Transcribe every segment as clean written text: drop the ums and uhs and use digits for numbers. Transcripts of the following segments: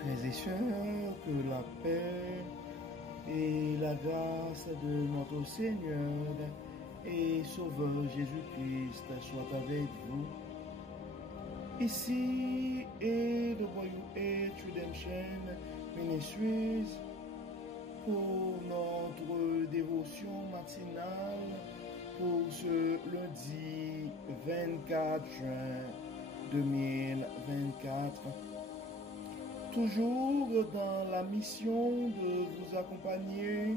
Frères et sœurs, que la paix et la grâce de notre Seigneur et Sauveur Jésus-Christ soient avec vous. Ici est le Royaume Redemption Ministries pour notre dévotion matinale pour ce lundi 24 juin 2024. Toujours dans la mission de vous accompagner,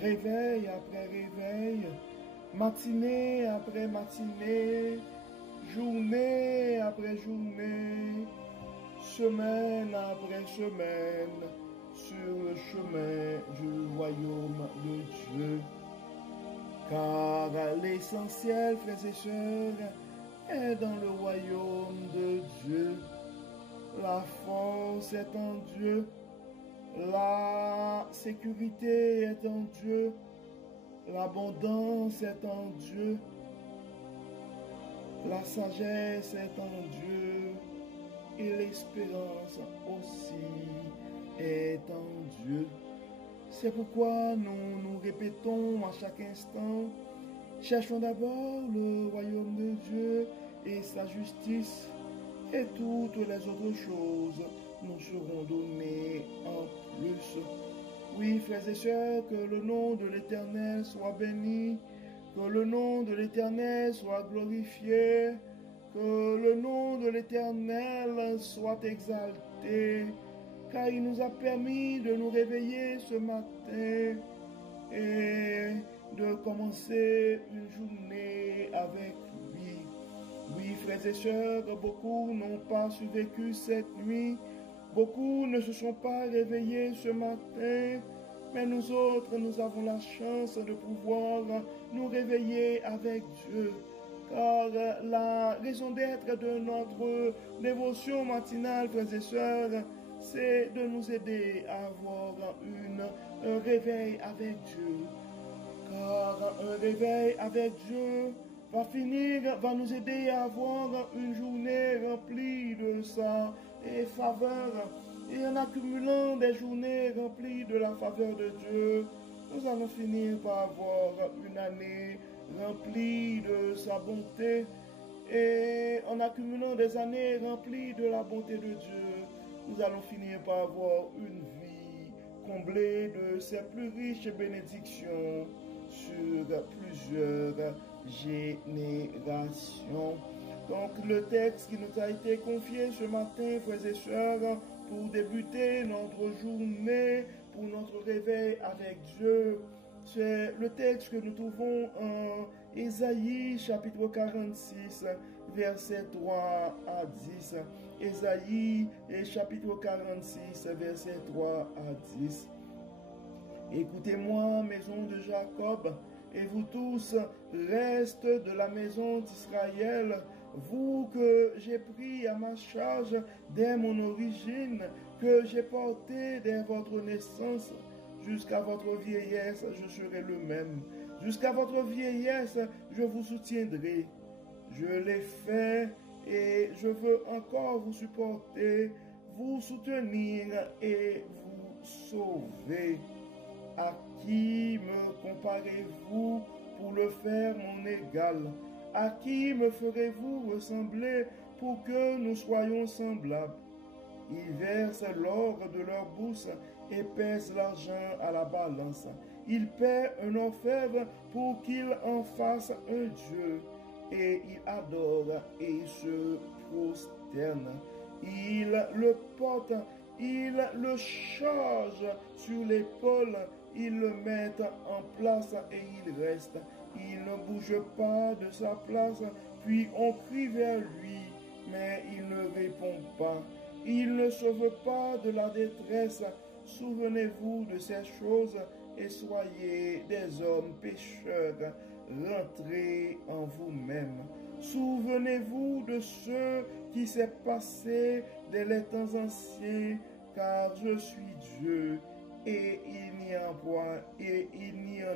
réveil après réveil, matinée après matinée, journée après journée, semaine après semaine, sur le chemin du royaume de Dieu. Car l'essentiel, frères et sœurs, est dans le royaume de Dieu. La force est en Dieu, la sécurité est en Dieu, l'abondance est en Dieu, la sagesse est en Dieu et l'espérance aussi est en Dieu. C'est pourquoi nous nous répétons à chaque instant, cherchons d'abord le royaume de Dieu et sa justice, et toutes les autres choses nous seront données en plus. Oui, frères et sœurs, que le nom de l'Éternel soit béni, que le nom de l'Éternel soit glorifié, que le nom de l'Éternel soit exalté, car il nous a permis de nous réveiller ce matin et de commencer une journée avec lui. Oui, frères et sœurs, beaucoup n'ont pas survécu cette nuit, beaucoup ne se sont pas réveillés ce matin, mais nous autres, nous avons la chance de pouvoir nous réveiller avec Dieu. Car la raison d'être de notre dévotion matinale, frères et sœurs, c'est de nous aider à avoir un réveil avec Dieu. Car un réveil avec Dieu va nous aider à avoir une journée remplie de sa faveur. Et en accumulant des journées remplies de la faveur de Dieu, nous allons finir par avoir une année remplie de sa bonté. Et en accumulant des années remplies de la bonté de Dieu, nous allons finir par avoir une vie comblée de ses plus riches bénédictions sur plusieurs générations. Donc le texte qui nous a été confié ce matin, frères et sœurs, pour débuter notre journée, pour notre réveil avec Dieu, c'est le texte que nous trouvons en Ésaïe chapitre 46, versets 3 à 10. Ésaïe chapitre 46, versets 3 à 10. Écoutez-moi, maison de Jacob, et vous tous, restes de la maison d'Israël, vous que j'ai pris à ma charge dès mon origine, que j'ai porté dès votre naissance, jusqu'à votre vieillesse, je serai le même. Jusqu'à votre vieillesse, je vous soutiendrai. Je l'ai fait et je veux encore vous supporter, vous soutenir et vous sauver. À qui me comparez-vous pour le faire mon égal? À qui me ferez-vous ressembler pour que nous soyons semblables? Ils versent l'or de leur bourse et pèsent l'argent à la balance. Ils paient un orfèvre pour qu'il en fasse un dieu. Et ils adorent et ils se prosternent. Ils le portent, ils le chargent sur l'épaule. Ils le mettent en place et il reste. Il ne bouge pas de sa place. Puis on crie vers lui, mais il ne répond pas. Il ne sauve pas de la détresse. Souvenez-vous de ces choses et soyez des hommes pécheurs. Rentrez en vous-même. Souvenez-vous de ce qui s'est passé dès les temps anciens, car je suis Dieu. Et il n'y en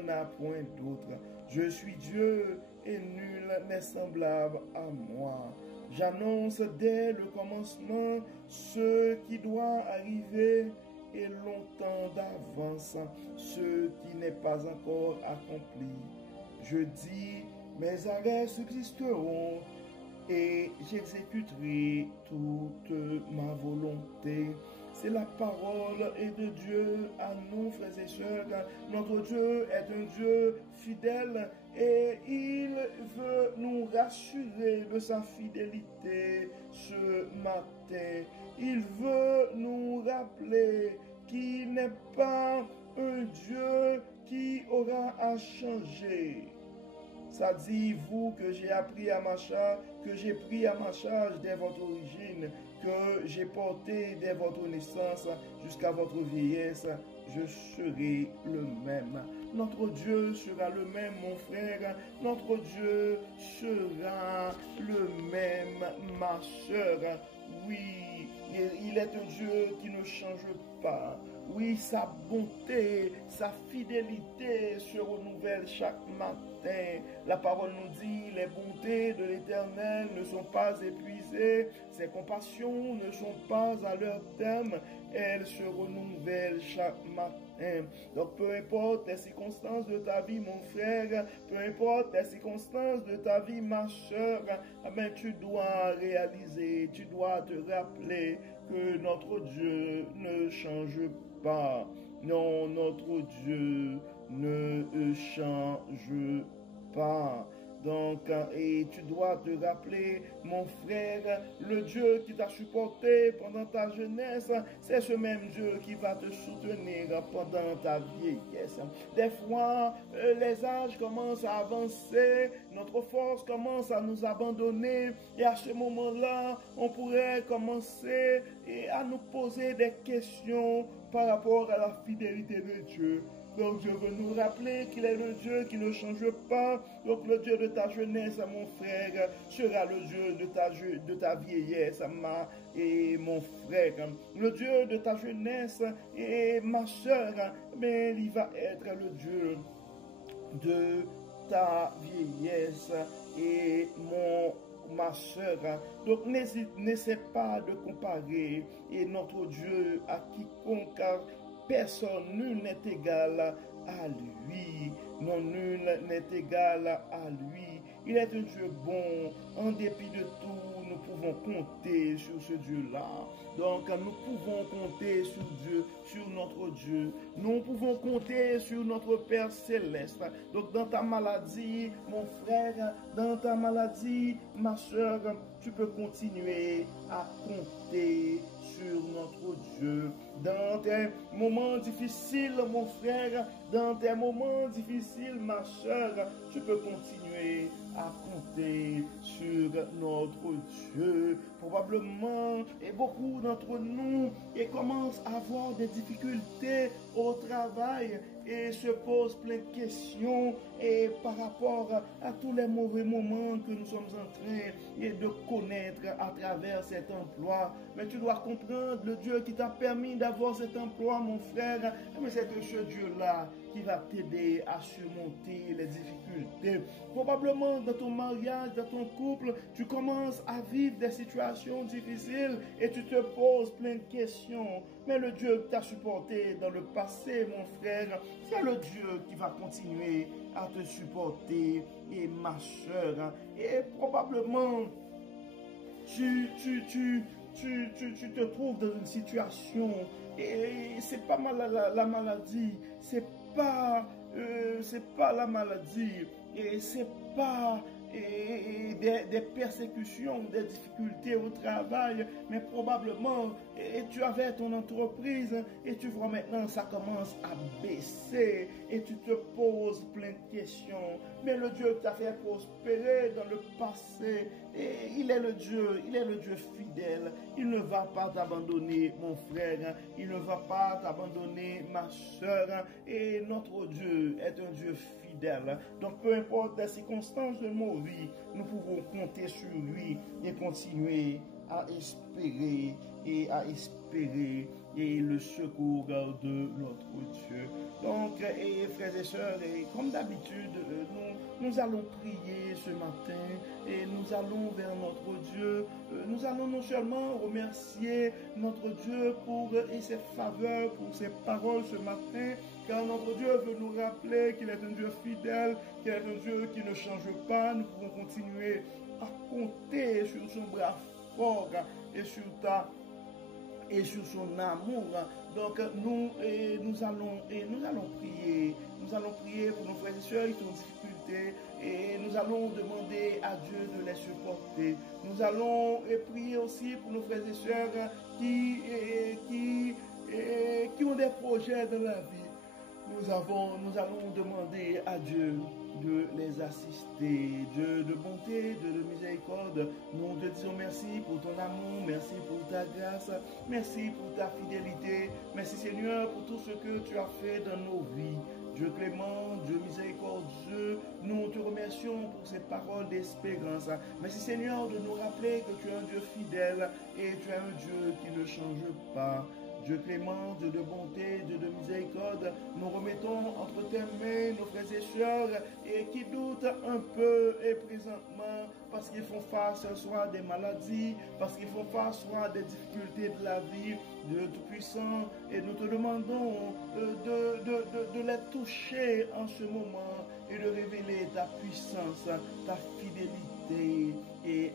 a point d'autre. Je suis Dieu et nul n'est semblable à moi. J'annonce dès le commencement ce qui doit arriver et longtemps d'avance ce qui n'est pas encore accompli. Je dis, mes arrêts subsisteront et j'exécuterai toute ma volonté. C'est la parole de Dieu à nous, frères et sœurs. Notre Dieu est un Dieu fidèle et il veut nous rassurer de sa fidélité ce matin. Il veut nous rappeler qu'il n'est pas un Dieu qui aura à changer. Ça dit, vous que j'ai appris à ma charge, que j'ai pris à ma charge dès votre origine, que j'ai porté dès votre naissance jusqu'à votre vieillesse, je serai le même. Notre Dieu sera le même, mon frère. Notre Dieu sera le même, ma soeur. Oui, il est un Dieu qui ne change pas. Oui, sa bonté, sa fidélité se renouvelle chaque matin. La parole nous dit, les bontés de l'Éternel ne sont pas épuisées, ses compassions ne sont pas à leur terme, elles se renouvellent chaque matin. Donc peu importe les circonstances de ta vie, mon frère, peu importe les circonstances de ta vie, ma soeur, tu dois réaliser, tu dois te rappeler que notre Dieu ne change pas. Non, notre Dieu ne change pas. Donc, et tu dois te rappeler, mon frère, le Dieu qui t'a supporté pendant ta jeunesse, c'est ce même Dieu qui va te soutenir pendant ta vieillesse. Des fois, les âges commencent à avancer, notre force commence à nous abandonner, et à ce moment-là, on pourrait commencer à nous poser des questions par rapport à la fidélité de Dieu. Donc je veux nous rappeler qu'il est le Dieu qui ne change pas. Donc le Dieu de ta jeunesse, mon frère, sera le Dieu de ta vieillesse, mon frère. Le Dieu de ta jeunesse et ma soeur, mais il va être le Dieu de ta vieillesse et ma soeur. Donc n'essaie pas de comparer et notre Dieu à quiconque. Personne, nul n'est égal à lui. Non, nul n'est égal à lui. Il est un Dieu bon. En dépit de tout, nous pouvons compter sur ce Dieu-là. Donc, nous pouvons compter sur Dieu, sur notre Dieu. Nous pouvons compter sur notre Père Céleste. Donc, dans ta maladie, mon frère, dans ta maladie, ma soeur, tu peux continuer à compter sur notre Dieu. Dans tes moments difficiles, mon frère, dans tes moments difficiles, ma soeur, tu peux continuer à compter sur notre Dieu. Probablement, et beaucoup d'entre nous commencent à avoir des difficultés au travail et se posent plein de questions et par rapport à tous les mauvais moments que nous sommes en train de connaître à travers cet emploi. Mais tu dois comprendre le Dieu qui t'a permis d'avoir cet emploi, mon frère. Mais c'est ce Dieu-là qui va t'aider à surmonter les difficultés. Probablement dans ton mariage, dans ton couple, tu commences à vivre des situations difficiles et tu te poses plein de questions. Mais le Dieu qui t'a supporté dans le passé, mon frère, c'est le Dieu qui va continuer à te supporter, et ma soeur. Et probablement, tu te trouves dans une situation et c'est pas mal la maladie, c'est pas la maladie et c'est pas des persécutions, des difficultés au travail, mais probablement tu avais ton entreprise et tu vois maintenant ça commence à baisser et tu te poses plein de questions. Mais le Dieu qui t'a fait prospérer dans le passé, et il est le Dieu fidèle. Il ne va pas t'abandonner, mon frère. Il ne va pas t'abandonner, ma soeur. Et notre Dieu est un Dieu fidèle. Donc peu importe les circonstances de nos vies, nous pouvons compter sur lui et continuer à espérer et à espérer et le secours de notre Dieu. Donc, et frères et sœurs, et comme d'habitude, nous allons prier ce matin et nous allons vers notre Dieu. Nous allons non seulement remercier notre Dieu pour ses faveurs, pour ses paroles ce matin, car notre Dieu veut nous rappeler qu'il est un Dieu fidèle, qu'il est un Dieu qui ne change pas. Nous pouvons continuer à compter sur son bras fort et sur son amour. Donc nous allons prier. Nous allons prier pour nos frères et sœurs qui sont en difficulté et nous allons demander à Dieu de les supporter. Nous allons prier aussi pour nos frères et sœurs qui ont des projets dans la vie. Nous allons demander à Dieu de les assister, Dieu de bonté, de miséricorde. Nous te disons merci pour ton amour, merci pour ta grâce, merci pour ta fidélité, merci Seigneur pour tout ce que tu as fait dans nos vies. Dieu clément, Dieu miséricordieux, nous te remercions pour ces paroles d'espérance. Merci Seigneur de nous rappeler que tu es un Dieu fidèle et tu es un Dieu qui ne change pas. Dieu clément, Dieu de bonté, Dieu de miséricorde, nous remettons entre tes mains nos frères et sœurs et qui doutent un peu et présentement parce qu'ils font face soit à des maladies, parce qu'ils font face soit à des difficultés de la vie, Dieu Tout-Puissant, et nous te demandons de les toucher en ce moment et de révéler ta puissance, ta fidélité et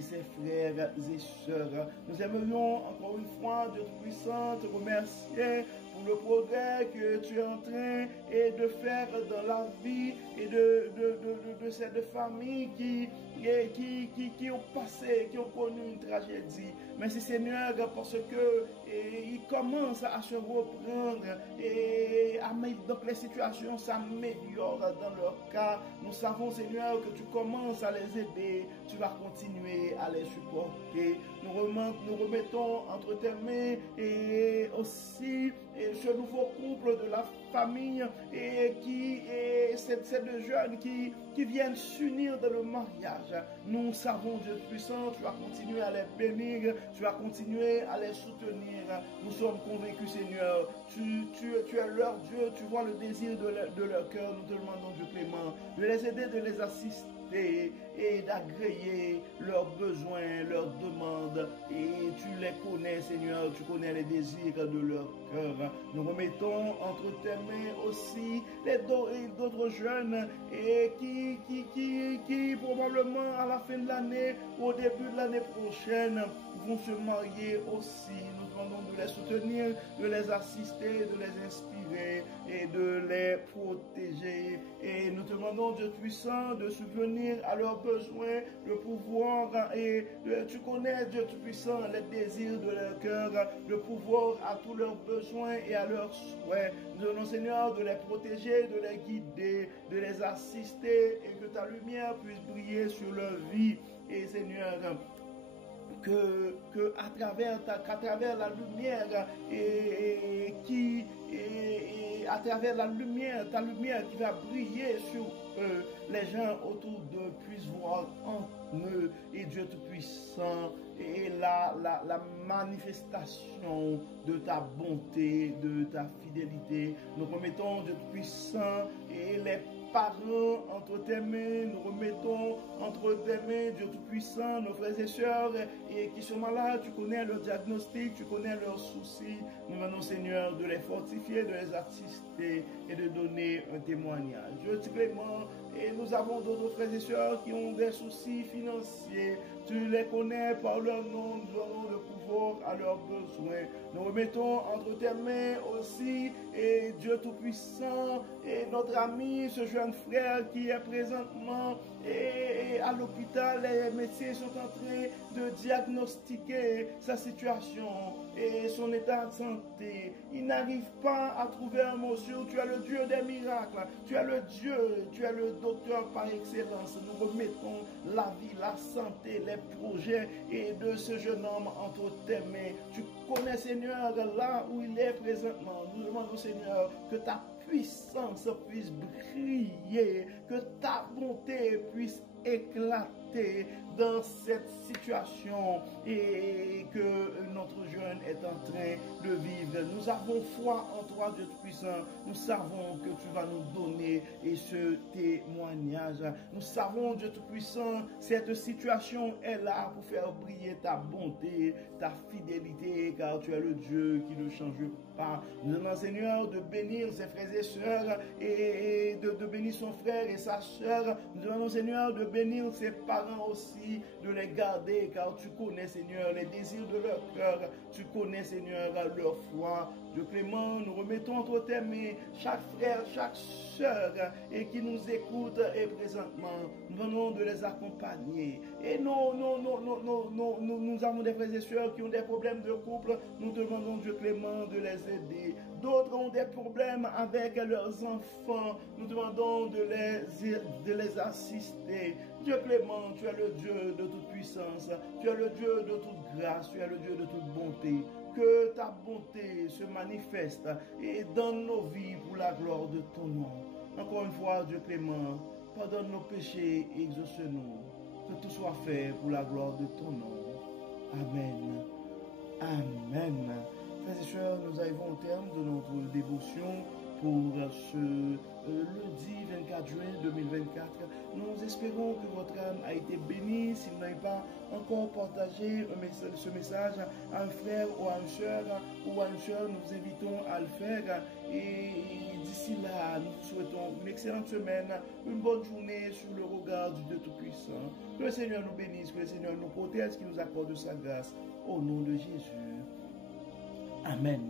ses frères et sœurs. Nous aimerions encore une fois, Dieu Tout-Puissant, te remercier pour le progrès que tu es en train de faire dans la vie et de cette famille qui ont passé, qui ont connu une tragédie. Merci Seigneur parce que ils commencent à se reprendre et donc les situations s'améliorent dans leur cas. Nous savons Seigneur que tu commences à les aider, tu vas continuer à les supporter. Nous remettons entre tes mains et aussi ce nouveau couple de la famille et ces deux jeunes qui viennent s'unir dans le mariage. Nous savons Dieu puissant, tu vas continuer à les bénir, tu vas continuer à les soutenir. Nous sommes convaincus Seigneur, tu es leur Dieu, tu vois le désir de leur cœur. Nous te demandons Dieu clément de les aider, de les assister et d'agréer leurs besoins, leurs demandes. Et tu les connais, Seigneur, tu connais les désirs de leur cœur. Nous remettons entre tes mains aussi d'autres jeunes et qui probablement à la fin de l'année ou au début de l'année prochaine vont se marier aussi. Nous demandons de les soutenir, de les assister, de les inspirer et de les protéger. Et nous te demandons, Dieu puissant, de subvenir à leurs besoins, le pouvoir tu connais, Dieu puissant, les désirs de leur cœur, le pouvoir à tous leurs besoins et à leurs souhaits. Nous demandons, Seigneur, de les protéger, de les guider, de les assister et que ta lumière puisse briller sur leur vie. Et Seigneur, qu'à travers la lumière à travers la lumière, ta lumière qui va briller sur eux, les gens autour d'eux puissent voir en eux et Dieu Tout-Puissant et la manifestation de ta bonté, de ta fidélité. Nous remettons Dieu Tout-Puissant et les parents entre tes mains, nous remettons entre tes mains, Dieu Tout-Puissant, nos frères et sœurs et qui sont malades, tu connais leur diagnostic, tu connais leurs soucis. Nous demandons, Seigneur, de les fortifier, de les assister et de donner un témoignage. Dieu clément, et nous avons d'autres frères et sœurs qui ont des soucis financiers. Tu les connais par leur nom, nous avons le pouvoir à leurs besoins. Nous remettons entre tes mains aussi, et Dieu Tout-Puissant, et notre ami, ce jeune frère qui est présentement à l'hôpital. Les médecins sont en train de diagnostiquer sa situation et son état de santé. Il n'arrive pas à trouver un mot sûr. Tu es le Dieu des miracles. Tu es le Dieu, tu es le docteur par excellence. Nous remettons la vie, la santé, les projets et de ce jeune homme entre tes mains. Tu connais, Seigneur, là où il est présentement. Nous demandons, Seigneur, que ta puissance puisse briller, que ta bonté puisse éclater bonté dans cette situation et que notre jeune est en train de vivre. Nous avons foi en toi, Dieu Tout-Puissant. Nous savons que tu vas nous donner et ce témoignage. Nous savons, Dieu Tout-Puissant, cette situation est là pour faire briller ta bonté, ta fidélité, car tu es le Dieu qui ne change pas. Nous demandons, Seigneur, de bénir ses frères et sœurs et de bénir son frère et sa sœur. Nous demandons, Seigneur, de bénir ses parents aussi, de les garder, car tu connais, Seigneur, les désirs de leur cœur. Tu connais, Seigneur, leur foi. Dieu Clément, nous remettons entre tes mains chaque frère, chaque sœur et qui nous écoute et présentement, nous venons de les accompagner. Et nous avons des frères et sœurs qui ont des problèmes de couple. Nous demandons, Dieu Clément, de les aider. D'autres ont des problèmes avec leurs enfants. Nous demandons de les assister. Dieu Clément, tu es le Dieu de toute puissance. Tu es le Dieu de toute grâce. Tu es le Dieu de toute bonté. Que ta bonté se manifeste et donne nos vies pour la gloire de ton nom. Encore une fois, Dieu Clément, pardonne nos péchés et exauce-nous. Que tout soit fait pour la gloire de ton nom. Amen. Amen. Frères et sœurs, nous arrivons au terme de notre dévotion pour ce lundi 24 juin 2024. Nous espérons que votre âme a été bénie. Si vous n'avez pas encore partagé ce message à un frère ou à une sœur, nous vous invitons à le faire. Et d'ici là, nous vous souhaitons une excellente semaine, une bonne journée sous le regard du Dieu Tout-Puissant. Que le Seigneur nous bénisse, que le Seigneur nous protège, qu'il nous accorde sa grâce. Au nom de Jésus. Amen.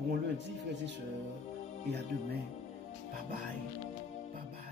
Bon lundi, frères et sœurs, et à demain. Bye bye. Bye bye.